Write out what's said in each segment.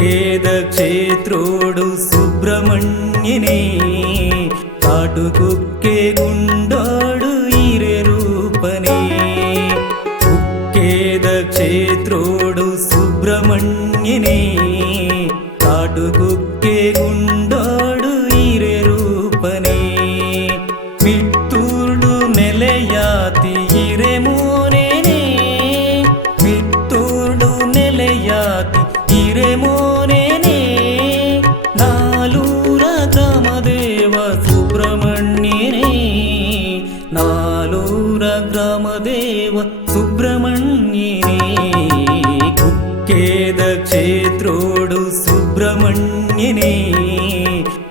ಕುಕ್ಕೇದ ಕ್ಷೇತ್ರೋಡು ಸುಬ್ರಹ್ಮಣ್ಯನೇ ಕಾಟು ಕುಕ್ಕೆ ಗುಂಡೋಡು ಹಿರೆ ರೂಪನೇ ಕುಕ್ಕೇದ ಕ್ಷೇತ್ರೋಡು ಸುಬ್ರಹ್ಮಣ್ಯನೇ ಕಾಟು ಕುಕ್ಕೆ ಗುಂಡೋಡು ಹಿರೆ ರೂಪನೇ ಮಿತ್ತೂರ್ಡು ನೆಲೆಯಾತಿ ಹಿರೆ ಮೋನೇನೇ ಮಿತ್ತೂರ್ಡು ನೆಲೆಯಾತಿ ಹಿರೆ ಮೋನೇನೇ ನಾಲೂರ ಗ್ರಾಮದೇವ ಸುಬ್ರಹ್ಮಣ್ಯನೇ ನಾಲೂರ ಗ್ರಾಮದೇವ ಸುಬ್ರಹ್ಮಣ್ಯನೇ ಕುಕ್ಕೇದ ಕ್ಷೇತ್ರೋಡು ಸುಬ್ರಹ್ಮಣ್ಯನೇ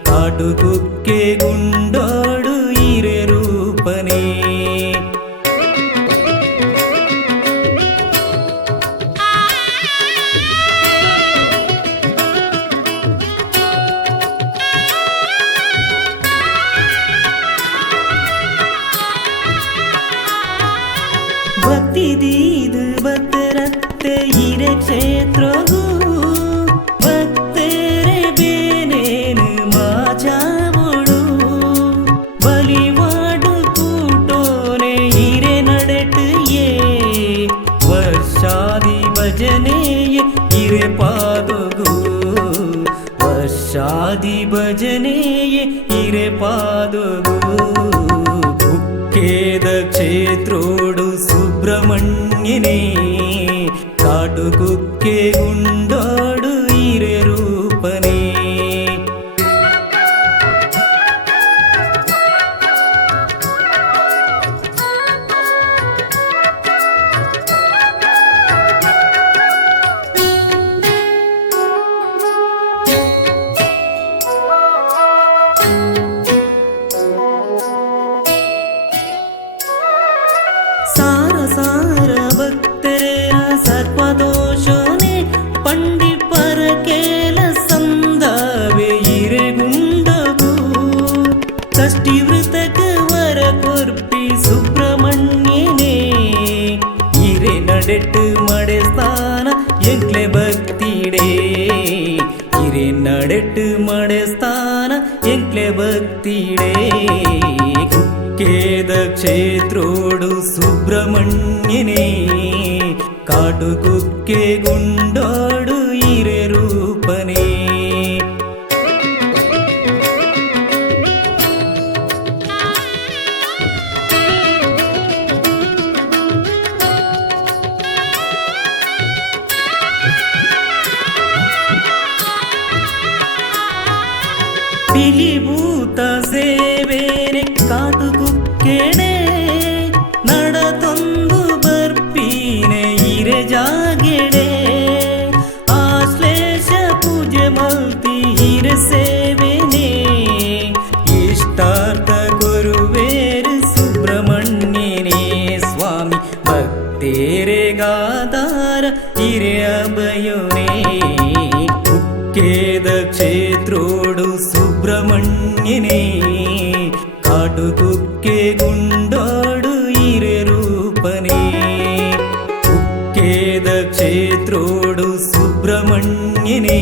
ಕಾಟು ಕುಕ್ಕೆ ಗುಂಡೋಡು ಹಿರೆ ರೂಪನೇ ಭಕ್ತಿದೀದು ಭಕ್ತರತ್ತೆ ಹಿರೆ ಕ್ಷೇತ್ರಗೂ ಭಕ್ತರೆ ಬೇನೇನು ಮಾಚಾವೋಡು ಬಲಿವಾಡು ಕೂಟೋನೆ ಹಿರೆ ನಡೆಟು ಏ ವರ್ಷಾದಿ ಭಜನೆಯೇ ಹಿರೆ ಪಾದಗೂ ವರ್ಷಾದಿ ಭಜನೆಯೇ ಹಿರೆ ಪಾದಗೂ ಕುಕ್ಕೇದ ಕ್ಷೇತ್ರೋಡು ಸುಬ್ರಹ್ಮಣ್ಯನೇ ಕಾಟು ಕುಕ್ಕೆ ಗುಂಡೋಡು ಹಿರೆ ರೂಪನೇ ಸಾರ ಭಕ್ತರೇನ ಸರ್ಪದೋಷನೆ ಪಂಡಿಪರ ಕೇಲ ಸಂದಾವೆ ಹಿರೆಗುಂಡಗೂ ಕಷ್ಟಿವೃತಕ ವರ ಕೊರ್ಪಿ ಸುಬ್ರಹ್ಮಣ್ಯನೇ ಹಿರೆ ನಡೆಟ್ಟು ಮಡೆ ಸ್ಥಾನ ಎಂಕ್ಲೆ ಭಕ್ತಿಡೇ ಹಿರೆ ನಡೆಟ್ಟು ಮಡೆ ಸ್ಥಾನ ಎಂಕ್ಲೆ ಭಕ್ತಿಡೇ ಕುಕ್ಕೇದ ಕ್ಷೇತ್ರೋಡು ಸುಬ್ರಹ್ಮಣ್ಯನೇ ಕಾಟು ಕುಕ್ಕೆ ಗುಂಡೋಡು ಹಿರೆ ರೂಪನೇ ಪಿಲಿಭೂತ ಸೇವೇನೆ ಕಾಟು ಕುಕ್ಕೆಡೆ ನಡತೊಂದು ಬರ್ಪೀನೆ ಹಿರೆ ಜಾಗೆಡೆ ಆಶ್ಲೇಷ ಪೂಜೆ ಮಲ್ತಿ ಹಿರೆ ಸೇವೆನೆ ಇಷ್ಟಾರ್ಥ ಗುರುವೇರು ಸುಬ್ರಹ್ಮಣ್ಯನೇ ಸ್ವಾಮಿ ಭಕ್ತೇರೆಗಾದಾರ ಹಿರೆ ಅಭಯೋನೇ ಕುಕ್ಕೇದ ಕ್ಷೇತ್ರೋಡು ಸುಬ್ರಹ್ಮಣ್ಯನೇ ಕಾಟು ಕುಕ್ಕೆ ಗುಂಡೋಡು ಹಿರೆ ರೂಪನೇ ಕುಕ್ಕೇದ ಕ್ಷೇತ್ರೋಡು ಸುಬ್ರಹ್ಮಣ್ಯನೇ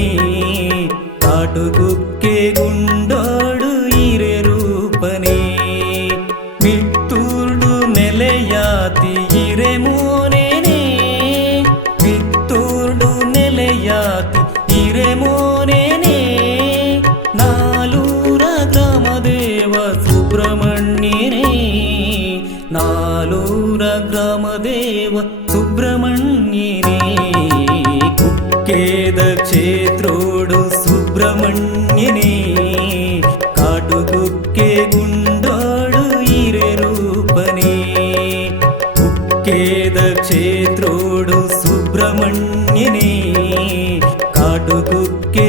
ಕಾಟು ಕುಕ್ಕೆ ಗುಂಡೋಡು ಹಿರೆ ರೂಪನೇ ಮಿತ್ತೂರ್ಡು ನೆಲೆಯಾತಿ ಹಿರೆ ಮೋನೇನೇ ಮಿತ್ತೂರ್ಡು ನೆಲೆಯಾತಿ ಹಿರೆ ಮೋನೇನೇ ನಾಲೂರ ಗ್ರಾಮದೇವ ಸುಬ್ರಹ್ಮಣ್ಯನೇ ನಾಲೂರ ಗ್ರಾಮದೇವ ಸುಬ್ರಹ್ಮಣ್ಯನೇ ಕುಕ್ಕೇದ ಕ್ಷೇತ್ರೋಡು ಸುಬ್ರಹ್ಮಣ್ಯನೇ ಕಾಟು ಕುಕ್ಕೆ ಗುಂಡೋಡು ಹಿರೆ ರೂಪನೇ ಕುಕ್ಕೇದ ಕ್ಷೇತ್ರೋಡು ಸುಬ್ರಹ್ಮಣ್ಯನೇ ಕಾಟು ಕುಕ್ಕೆ